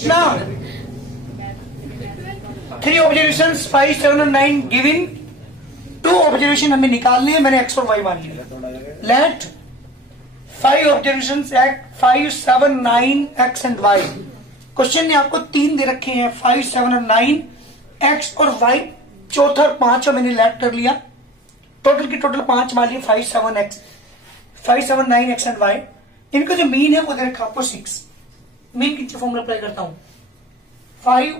Now, 3 observations 5, 7 और 9 giving 2 observation हमें निकालने हैं, मैंने x और y मान लिया। Let 5 observations at 5, 7, 9 x and y। Question ने आपको 3 दे रखे हैं 5, 7 और 9 x और y। चौथा और 5 मैंने लेट कर लिया, टोटल की टोटल 5 मान लिया 5, 7, 9 x एंड y। इनका जो मीन है वो दे रखा आपको 6। मीन किस फॉर्मूला अप्लाई करता हूं, 5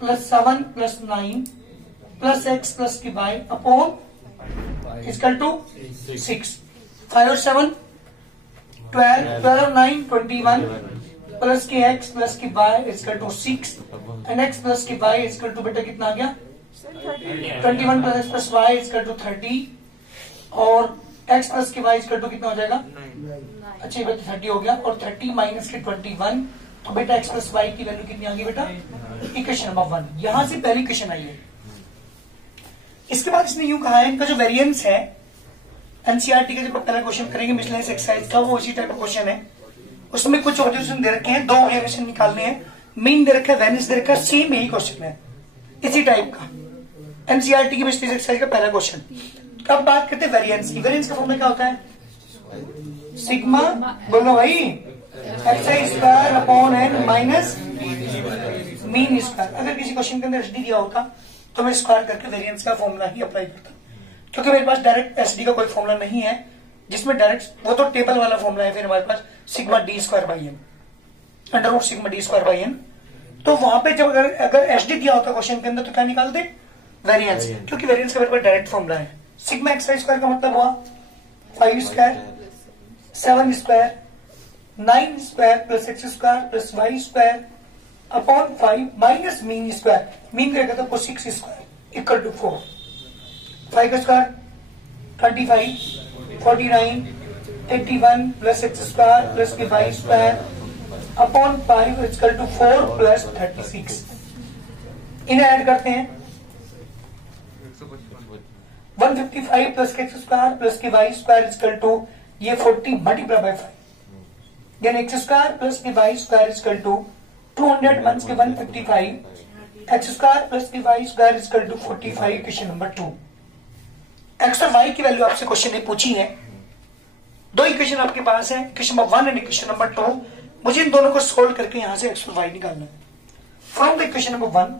plus 7 plus 9 plus x plus की y अपॉन इक्वल टू 6। 5 और 7 12, 12 और 9 21 प्लस की x प्लस की y equal to 6 and x plus की y इक्वल टू बेटा कितना आ गया 21 plus x plus y equal to 30 और x प्लस की y इक्वल टू कितना हो जाएगा 9। अच्छा बेटा 30 हो गया और 30 माइनस के 21 तो बेटा x प्लस y की वैल्यू कितनी आ गई बेटा इक्वेशन नंबर 1। यहां से पहली क्वेश्चन आई है। इसके बाद इसने यूं कहा है इनका जो वेरिएंस है एनसीईआरटी का, जब पहला क्वेश्चन करेंगे मिसलेनियस एक्सरसाइज का, वो इसी टाइप का क्वेश्चन है। उसमें कुछ ऑब्जर्वेशन दे रखे हैं, 2 ऑब्जर्वेशन निकालने हैं, मीन दे रखा है, वेरिएंस दे रखा है, सेम यही क्वेश्चन है इसी टाइप का एनसीईआरटी की मिसलेनियस एक्सरसाइज का पहला क्वेश्चन। अब बात करते हैं वेरिएंस की। वेरिएंस का फॉर्मूला क्या होता है, सिग्मा बोलो भाई x square upon n minus mean square. अगर किसी क्वेश्चन के अंदर एसडी दिया होता तो मैं स्क्वायर करके वेरिएंस का फॉर्मूला ही अप्लाई करता, क्योंकि मेरे पास डायरेक्ट एसडी का कोई फॉर्मूला नहीं है जिसमें डायरेक्ट, वो तो टेबल वाला फॉर्मूला है। फिर हमारे पास sigma D square by n, under root sigma D square by n. तो वहां पे जब अगर एसडी दिया होता क्वेश्चन के अंदर तो क्या निकालते वेरिएंस, क्योंकि वेरिएंस का मेरे पास डायरेक्ट फॉर्मूला है। सिग्मा एक्स स्क्वायर का मतलब हुआ 5 square 7 square 9 square plus x square plus y square upon 5 minus mean square. Mean करेगा तो 6 स्क्वायर इक्वल टू 4। 5 का square 25 49 81 plus x square plus के y square upon 5 equal to 4 plus 36। इन्हें add करते हैं 155 प्लस के एक्स स्क्वायर प्लस के y square equal to ये 40 मल्टीप्लाई बाय 5, यानी एक्स स्क्वायर प्लस के y square equal to 200 minus के 155 एक्स स्क्वायर प्लस के y square equal to 45। Question number 2। X और वाई की वैल्यू आपसे क्वेश्चन ने पूछी है। 2 इक्वेशन आपके पास है, equation number 1 and equation number 2। मुझे इन दोनों को सोल्व करके यहां से एक्स और वाई निकालना है। फ्रॉम द इक्वेशन नंबर 1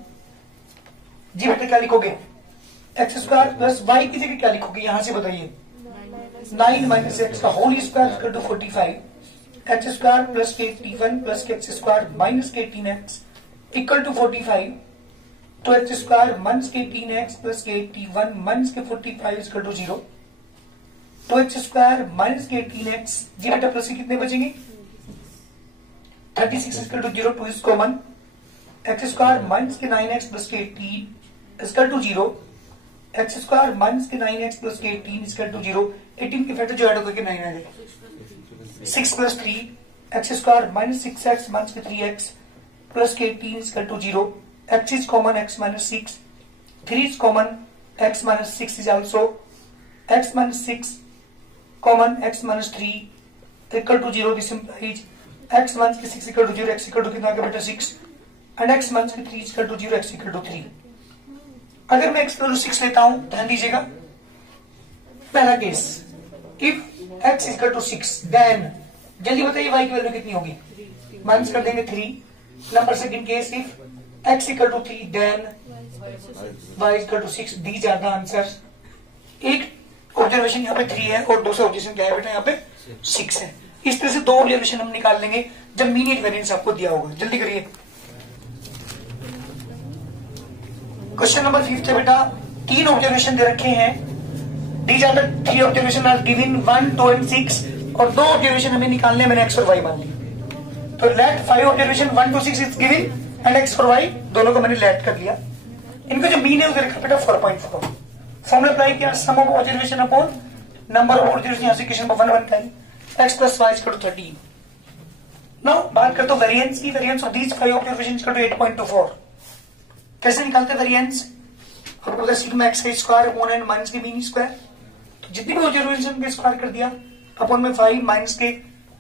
जी बेटा क्या लिखोगे, एक्स स्क्वायर प्लस वाई की जगह क्या लिखोगे यहां से बताइए, 9 माइनस एक्स का whole square equal to 45 x square plus के 81 प्लस के एक्स स्क्वायर माइनस के 18x इक्वल टू 45। तो एक्स स्क्वायर माइनस के 18x प्लस के 81 माइनस के 45 इक्वल टू 0। तो एक्स स्क्वायर माइनस के 18x जी बेटा प्लस के कितने बचेंगे 36 equal to 0, 2 is common. X square minus के 9x प्लस के 18 equal to 0। X square minus के 9x प्लस के 18 इक्वल टू 0। 18 के फैक्टर जो ऐड होकर के 9 आ जाएगा। 6 plus 3 x square minus 6x minus के 3x प्लस के 18 equal to 0। x is common, x minus 6, 3 is common, x minus 6 is also x minus 6 common, x minus 3 equal to 0. This implies x minus 6 equal to 0, x equal to कितना का बेटा 6 and x minus 3 equal to 0, x equal to 3। अगर मैं x equal to 6 लेता हूं, ध्यान दीजिएगा पहला case, if x equal to 6 then जल्दी बताइए y की वैल्यू कितनी होगी, माइनस कर देंगे 3। Number second case, if x equal to 3 then y equal to 6। दी ज्यादा आंसर। एक ऑब्जर्वेशन यहाँ पे 3 है और दूसरा ऑब्जर्वेशन क्या है बेटा यहाँ पे 6 है। इस तरह से 2 ऑब्जर्वेशन हम निकाल लेंगे जब मीन वेरिएंस आपको दिया होगा। जल्दी करिए। क्वेश्चन नंबर 5 है बेटा, 3 ऑब्जर्वेशन दे रखे हैं। These are the 3 observation are given 1, 2 and 6 और 2 ऑब्जर्वेशन हमें निकालने हैं, मैंने x और y मान लिया। तो let 5 observation 1 to 6 is given and x और y दोनों को मैंने लेट कर लिया। इनका जो मीन है उसे रखा बेटा 4.4। फॉर्मूला अप्लाई किया, sum of observation upon number of observation. यहां से क्वेश्चन नंबर 1 बनता है x plus y equal to 13। Now बात करते हैं वेरिएंस की। Variance of these 5 observation equal to 8.24। कैसे निकालते हैं वेरिएंस, आपको पता है sigma x square upon n minus के मीन स्क्वायर। तो जितनी भी ऑब्जर्वेशन के स्क्वायर कर दिया अपॉन में 5 माइनस के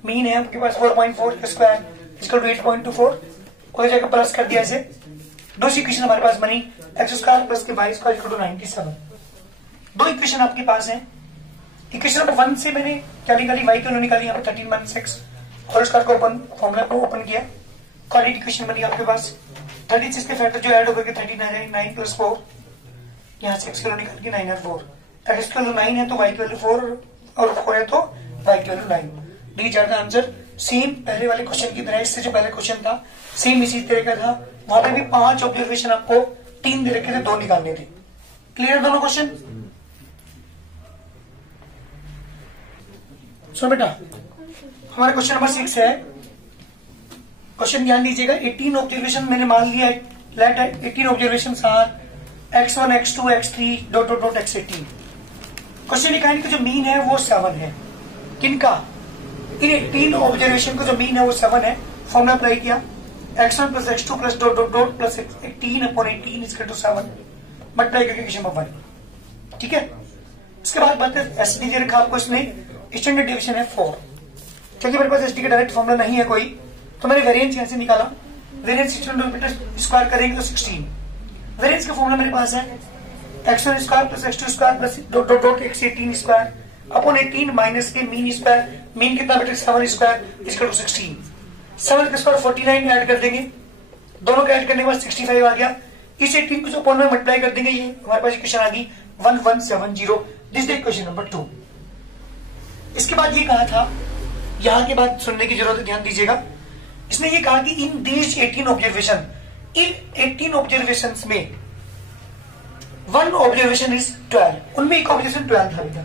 मीन है आपके पास 4.4 स्क्वायर इक्वल टू 8.24 हो जाएगा प्लस कर दिया ऐसे। दूसरी इक्वेशन हमारे पास बनी एक्स स्क्वायर प्लस के वाई स्क्वायर इक्वल टू 97। दो इक्वेशन आपके पास है। इक्वेशन नंबर 1 से मैंने क्या निकाली, वाई की वैल्यू निकाली, यहाँ पे 13 - 6 होल स्क्वायर को ओपन फॉर्मूला को ओपन किया, क्वाड्रेटिक इक्वेशन बनी आपके पास। 36 के फैक्टर जो ऐड होकर के 39 9 + 4, यहाँ से x की वैल्यू निकाल के 9 और 4, अगर x की वैल्यू 9 है तो y की वैल्यू 4 और 4 है तो y की वैल्यू 9। डी चार का आंसर सेम पहले वाले क्वेश्चन की तरह, इससे जो पहले क्वेश्चन था सेम इसी तरह का था। वहां पे भी 5 ऑब्जर्वेशन आपको 3 दे रखे थे, 2 निकालने थे। क्लियर दोनों क्वेश्चन? सुनो बेटा, हमारा क्वेश्चन नंबर 6 है। क्वेश्चन ध्यान दीजिएगा। 18 ऑब्जर्वेशन मैंने मान लिया, let 18 observation are x1 x2 x3 dot dot dot x18। क्वेश्चन लिखा है कि जो मीन है वो 7 है। किनका? इन 18 ऑब्जर्वेशन का जो मीन है वो 7 है। फॉर्मूला अप्लाई किया, x1 plus x2 plus dot dot dot plus 18/18 is equal to 7, multiply करके इक्वेशन नंबर 1। ठीक है, इसके बाद बात है एसडी दे रखा आपको, इसने स्टैंडर्ड डिवीजन है 4। चलिए मेरे पास एसडी का डायरेक्ट फॉर्मूला नहीं है कोई, तो मैंने वेरिएंस यहां से निकाला। वेरिएंस स्क्वायर करेंगे तो 16। वेरिएंस का फॉर्मूला मेरे पास है x1 square plus x2 square plus dot dot dot x18 square upon 18 minus के मीन स्क्वायर। मीन कितना बेटा? 7 स्क्वायर इक्वल टू 16। 7 का स्क्वायर 49 ऐड कर देंगे, दोनों को ऐड करने के बाद 65 आ गया। इस 18 को जो अपॉन में मल्टीप्लाई कर देंगे, ये हमारे पास इक्वेशन आ गई 1170। This is equation number 2। इसके बाद ये कहा था, यहां के बाद सुनने की जरूरत है, ध्यान दीजिएगा। इसने ये कहा कि in these 18 observation, in 18 observation में 1 ऑब्जर्वेशन इज 12। उनमें एक ऑब्जर्वेशन 12 था बेटा,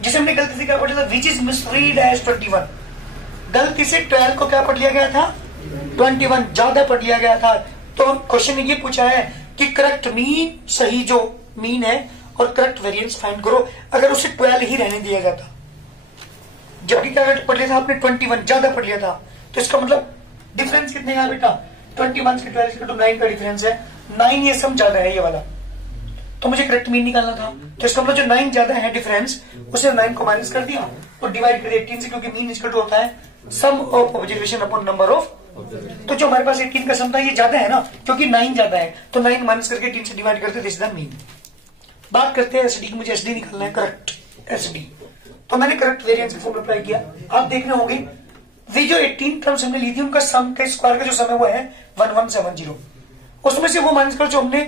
जिसे हमने गलती से क्या पढ़ लिया था, विच इज मिसरीड एज 21। गलती से 12 को क्या पढ़ लिया गया था? 21 ज्यादा पढ़ लिया गया था। तो क्वेश्चन ने ये पूछा है कि करेक्ट मीन, सही जो मीन है, और करेक्ट वेरिएंस फाइंड करो। अगर उसे 12 ही रहने दिया जाता, जबकि क्या पढ़ लिया था आपने? 21 ज्यादा पढ़ लिया था, तो इसका मतलब डिफरेंस कितने का बेटा? 21 से 12 to 9 का डिफरेंस है। 9 ये सम ज्यादा है, ये वाला, तो मुझे करेक्ट मीन निकालना था। तो इसका मतलब जो 9 ज्यादा है डिफरेंस, उसे 9 को माइनस कर दिया और डिवाइड कर दिया 18 से, क्योंकि मीन इक्वल टू होता है sum of observation upon number of. तो जो हमारे पास 18 का सम था ये ज्यादा है ना, क्योंकि 9 ज्यादा है, तो 9 माइनस करके 18 से डिवाइड करते, दिस इज द मीन। बात करते हैं एसडी की। मुझे एसडी निकालना है, करेक्ट एसडी। तो मैंने करेक्ट वेरिएंस की फॉर्मूला अप्लाई किया। आप देख रहे होंगे वे जो 18 टर्म्स हमने ली थी, उनका सम का स्क्वायर का जो सम है वो है 1170। उसमें से वो माइनस कर, जो हमने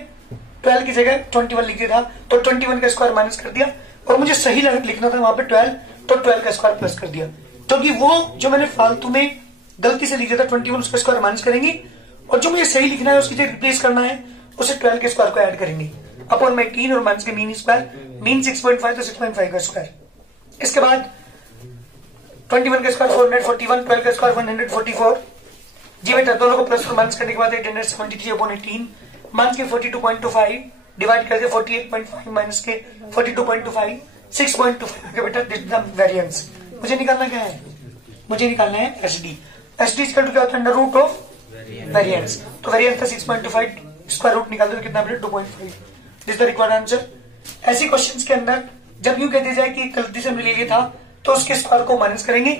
12 की जगह 21 लिख दिया था, तो 21 का स्क्वायर माइनस कर दिया, और मुझे सही लिखना था वहां पे 12, तो 12 का स्क्वायर प्लस कर दिया। क्योंकि वो जो मैंने फालतू में गलती से लिख दिया था 21, उसका स्क्वायर माइनस करेंगे, और जो मुझे सही लिखना है उसकी जगह रिप्लेस करना है, उसे 12 के स्क्वायर को ऐड करेंगे अपॉन में 18 और माइनस के मीन स्क्वायर। मीन 6.5 तो 6.5 का स्क्वायर। इसके बाद 21 का स्क्वायर 441, 12 का स्क्वायर 144। जी बेटा, दोनों को प्लस और माइनस करने के बाद 873 अपॉन 18 माइनस के 42.25 डिवाइड कर दिया 48.5 माइनस के 42.25 6.25 के बेटा दिस द वेरिएंस। मुझे निकालना क्या है? मुझे निकालना है एसडी। एसडी इक्वल टू क्या होता है? Under root of variance. तो वेरिएंस का 6.25 स्क्वायर रूट निकाल दो तो कितना बेटा? 2.5। This the required answer. ऐसे क्वेश्चंस के अंदर जब यूं कहते जाए कि गलती से हमने ले लिया था, तो उसके स्क्वायर को माइनस करेंगे,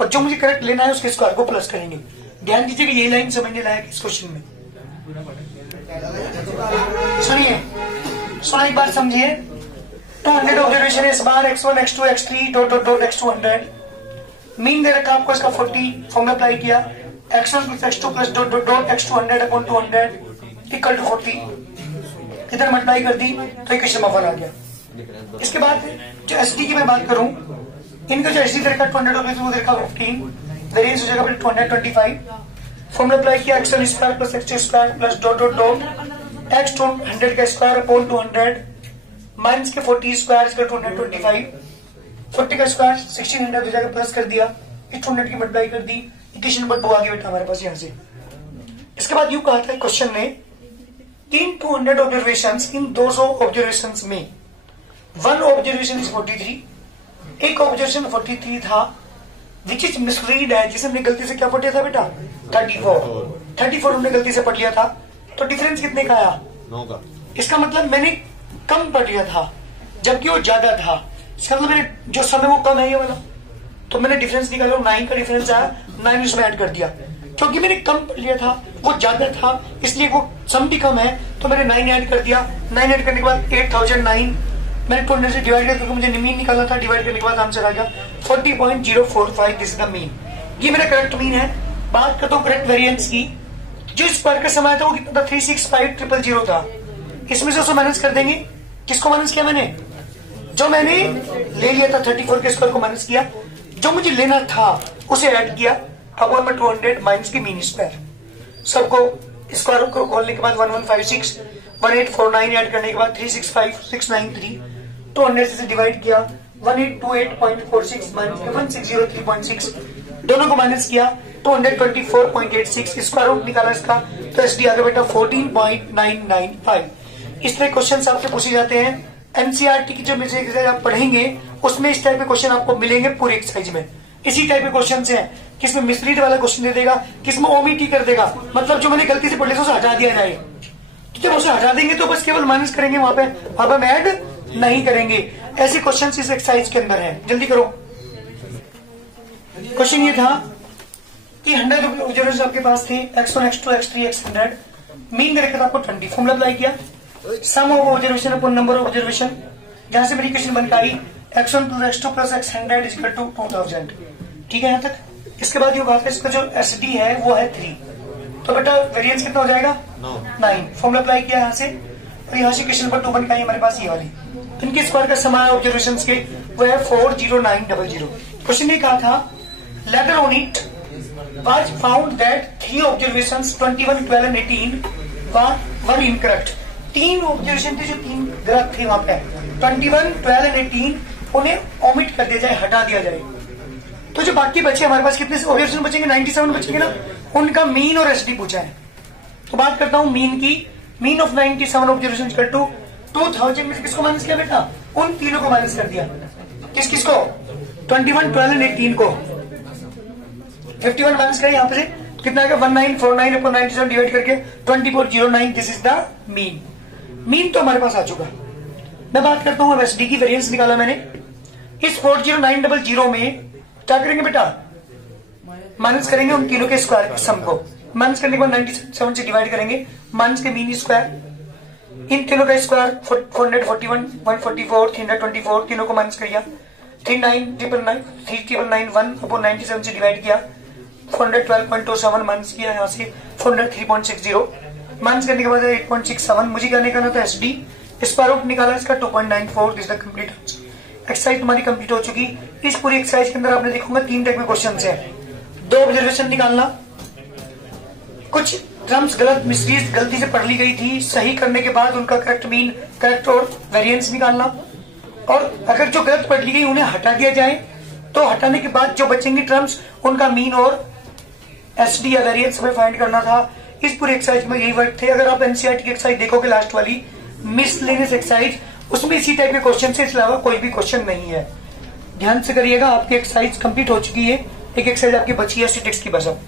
और जो मुझे करेक्ट लेना है उसके स्क्वायर को प्लस करेंगे। ध्यान दीजिए कि ये लाइन समझने लायक इस क्वेश्चन में। सुनिए, सुना एक बार समझिए। 200 ऑब्जर्वेशन है इस बार, x1 x2 x3 dot dot dot x200। Mean दे रखा आपको, इसका 40 फॉर्मूला अप्लाई किया, x1 plus x2 plus dot dot dot x200 upon 200 equal to 40। इधर मल्टीप्लाई कर दी तो इक्वेशन नंबर 1 आ गया। इसके बाद जो एसडी की मैं बात करूं, इनका जो एसडी देखा 200 वो देखा 15, वेरिएंस हो जाएगा 225। फॉर्मूला अप्लाई किया, x1 square plus x2 square plus dot dot dot x200 का स्क्वायर अपॉन 200 माइनस के 40 स्क्वायर इसका 225। 40 का स्क्वायर 1600 हो जाएगा, प्लस कर दिया, इस 200 की मल्टीप्लाई कर दी, इक्वेशन नंबर 2 आ गया बेटा हमारे पास यहां से। इसके बाद यूं कहा था क्वेश्चन ने, इन 200 ऑब्जर्वेशन, इन 200 ऑब्जर्वेशन में 1 ऑब्जर्वेशन इज 43, एक ऑब्जर्वेशन 43 था, विच इज मिसरीड है, जिसे हमने गलती से क्या पढ़ लिया था बेटा? 34 हमने गलती से पढ़ लिया था। तो डिफरेंस कितने का आया? 9 का। इसका मतलब मैंने कम पढ़ लिया था, जबकि वो ज्यादा था। इसका मतलब मेरे जो समय वो कम है ये वाला, तो मैंने डिफरेंस निकाला, 9 का डिफरेंस आया, 9 उसमें ऐड कर दिया। क्योंकि मैंने कम पढ़ लिया था, वो ज्यादा था, इसलिए वो सम भी कम है, तो मैंने 9 ऐड कर दिया। 9 ऐड करने के बाद 8009 मैंने 200 से डिवाइड किया, क्योंकि मुझे मीन निकालना था। डिवाइड करने के बाद आंसर आ गया 40.045। दिस इज द मीन, ये मेरा करेक्ट मीन है। बात करता हूँ करेक्ट वेरिएंस की। जो स्क्वायर का समय था वो कितना था? 365000 था। इसमें से उसको माइनस कर देंगे। किसको माइनस किया मैंने? जो मैंने ले लिया था 34 के स्क्वायर को माइनस किया, जो मुझे लेना था उसे ऐड किया अपॉन में 200 माइनस की मीन स्क्वायर। सबको स्क्वायर को खोलने के बाद 1156 1849 ऐड करने के बाद 365693 200 से डिवाइड किया 1828.46 माइनस 1603.6 दोनों को माइनस किया 224.86 स्क्वायर रूट निकाला इसका, तो एसडी आ गया बेटा 14.995। इस तरह क्वेश्चन आपसे पूछे जाते हैं। एनसीईआरटी की जो एक्सरसाइज आप पढ़ेंगे उसमें इस टाइप के क्वेश्चन आपको मिलेंगे पूरी एक्सरसाइज में। इसी टाइप के क्वेश्चन हैं, किसमें मिसलीड वाला क्वेश्चन दे देगा, किसमें ओमिट ही कर देगा, मतलब जो मैंने गलती से पढ़ लिया उसे हटा दिया जाए। तो जब उसे हटा देंगे तो बस केवल माइनस करेंगे, वहां पे हम ऐड नहीं करेंगे। ऐसे क्वेश्चन इस एक्सरसाइज के अंदर है। जल्दी करो। क्वेश्चन ये था कि 100 ऑब्जर्वेशन आपके पास थे, x1 x2 x3 x100, mean करके आपको 20 फॉर्मूला अप्लाई किया, sum of observation upon number of observation, जहां से मेरी क्वेश्चन बनकर आई x1 plus x2 plus x100 is equal to 2000। ठीक है यहाँ तक। इसके बाद ये बात है, इसका जो एसडी है वो है 3, तो बेटा वेरिएंस कितना हो जाएगा 9। फॉर्मूला अप्लाई किया यहाँ से, और यहाँ से क्वेश्चन नंबर 2 बनकर आई हमारे पास ये वाली। इनके स्क्वायर का समान ऑब्जर्वेशन के वो है 40900। क्वेश्चन ये कहा था later on it was found that 3 observations 21, 12 and 18 were incorrect। 3 observation थे जो 3 गलत थे वहां पे, 21, 12 and 18 उन्हें ओमिट कर दिया जाए, हटा दिया जाए। तो जो बाकी बचे हमारे पास कितने ऑब्जर्वेशन बचेंगे? 97 बचेंगे ना। उनका मीन और एसडी पूछा है। तो बात करता हूं मीन की। Mean of 97 observation equal to 2000 में से किसको माइनस किया बेटा? उन तीनों को माइनस कर दिया। किसको? 21, 12 and 18 को। 51 माइनस करें यहाँ पे से कितना आएगा? 1949 अपॉन 97 डिवाइड करके 2409। This is the mean. Mean तो हमारे पास आ चुका। मैं बात करता हूँ एसडी की। वेरिएंस निकाला मैंने। इस 40900 में क्या करेंगे बेटा? माइनस करेंगे उन तीनों के स्क्वायर सम को। माइनस करने के बाद 97 से डिवाइड करेंगे, माइनस के मीन स्क्वायर, इन तीनों का स्क्वायर 441, 144, 324 तीनों को माइनस कर दिया। 3999 अपॉन 97 से डिवाइड किया 412.27 माइनस किया यहाँ से 403.60 माइनस करने के बाद 8.67। मुझे क्या निकालना था? एसडी। स्क्वायर रूट निकाला इसका 2.94। दिस द कंप्लीट एक्सरसाइज तुम्हारी कंप्लीट हो चुकी। इस पूरी एक्सरसाइज के अंदर आपने देखूंगा 3 टाइप के क्वेश्चन है। 2 ऑब्जर्वेशन निकालना, कुछ टर्म्स गलत मिसरीज गलती से पढ़ ली गई थी, सही करने के बाद उनका करेक्ट मीन, करेक्ट और वेरिएंस निकालना, और अगर जो गलत पढ़ ली गई उन्हें हटा दिया जाए, तो हटाने के बाद जो बचेंगे टर्म्स उनका मीन और एसडी या वेरिएंस हमें फाइंड करना था। इस पूरी एक्सरसाइज में यही वर्क थे। अगर आप एनसीईआरटी की एक्सरसाइज देखोगे लास्ट वाली मिसलेनियस एक्सरसाइज, उसमें इसी टाइप के क्वेश्चन से अलावा कोई भी क्वेश्चन नहीं है। ध्यान से करिएगा। आपकी एक्सरसाइज कंप्लीट हो चुकी है। एक एक्सरसाइज आपकी बची है स्टैटिस्टिक्स की बस अब।